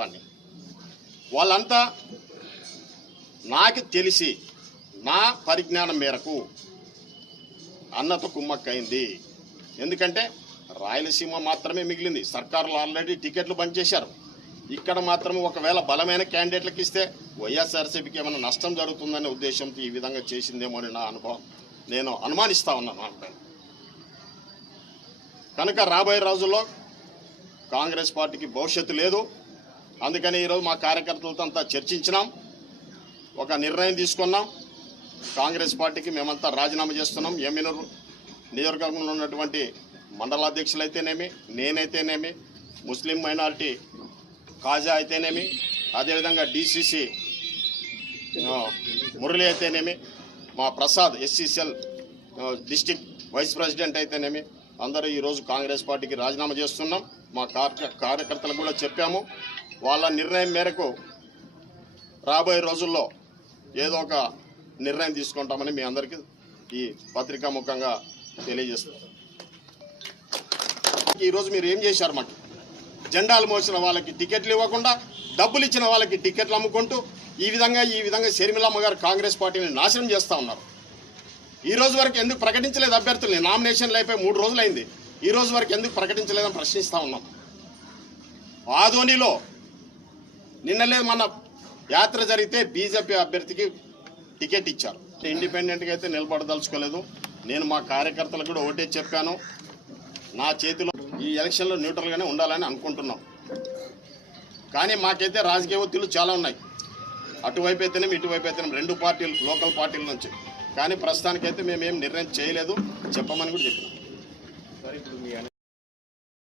చేసేవాడిని వాళ్ళంతా నాకు తెలిసి నా పరిజ్ఞానం మేరకు అన్నత కుమ్మక్కైంది. ఎందుకంటే రాయలసీమ మాత్రమే మిగిలింది. సర్కారులు ఆల్రెడీ టికెట్లు బంద్ చేశారు. ఇక్కడ మాత్రం ఒకవేళ బలమైన క్యాండిడేట్లకు ఇస్తే వైఎస్ఆర్సీపీకి ఏమైనా నష్టం జరుగుతుందనే ఉద్దేశంతో ఈ విధంగా చేసిందేమో అని నా అనుభవం. నేను అనుమానిస్తా ఉన్నాను అంటే కనుక రాబోయే రోజుల్లో కాంగ్రెస్ పార్టీకి భవిష్యత్తు లేదు. అందుకని ఈరోజు మా కార్యకర్తలతో అంతా చర్చించినాం. ఒక నిర్ణయం తీసుకున్నాం. కాంగ్రెస్ పార్టీకి మేమంతా రాజీనామా చేస్తున్నాం. ఎమ్మెనూరు నియోజకవర్గంలో ఉన్నటువంటి మండలాధ్యక్షులు అయితేనేమి నేనైతేనేమి ముస్లిం మైనారిటీ కాజా అయితేనేమి అదేవిధంగా డీసీసీ మురళి అయితేనేమి మా Prasad SCCL district vice president అయితేనేమి అందరూ ఈరోజు కాంగ్రెస్ పార్టీకి రాజీనామా చేస్తున్నాం. మా కార్య కార్యకర్తలకు కూడా చెప్పాము. వాళ్ళ నిర్ణయం మేరకు రాబోయే రోజుల్లో ఏదో ఒక నిర్ణయం తీసుకుంటామని మీ అందరికీ ఈ పత్రికా ముఖంగా తెలియజేస్తాం ఈరోజు మీరు ఏం చేశారు మాకు? జెండాలు మోసిన వాళ్ళకి టికెట్లు ఇవ్వకుండా డబ్బులు ఇచ్చిన వాళ్ళకి టికెట్లు అమ్ముకుంటూ ఈ విధంగా ఈ విధంగా షర్మిలమ్మ గారు కాంగ్రెస్ పార్టీని నాశనం చేస్తూ ఉన్నారు. ఈ రోజు వరకు ఎందుకు ప్రకటించలేదు అభ్యర్థుల్ని? నామినేషన్లు అయిపోయి మూడు రోజులైంది. ఈ రోజు వరకు ఎందుకు ప్రకటించలేదని ప్రశ్నిస్తూ ఉన్నాం. ఆధోనిలో నిన్నలే మన యాత్ర జరిగితే బీజేపీ అభ్యర్థికి టికెట్ ఇచ్చారు. ఇండిపెండెంట్గా అయితే నిలబడదలుచుకోలేదు. నేను మా కార్యకర్తలకు కూడా ఒకటే చెప్పాను. నా చేతిలో ఈ ఎలక్షన్లో న్యూట్రల్గానే ఉండాలని అనుకుంటున్నాం. కానీ మాకైతే రాజకీయ ఒత్తిళ్ళు చాలా ఉన్నాయి. అటువైపు అయితేనేమి ఇటువైపు అయితేనే రెండు పార్టీలు లోకల్ పార్టీల నుంచి. కానీ ప్రస్తుతానికైతే మేము నిర్ణయం చేయలేదు. చెప్పమని కూడా చెప్పినాం.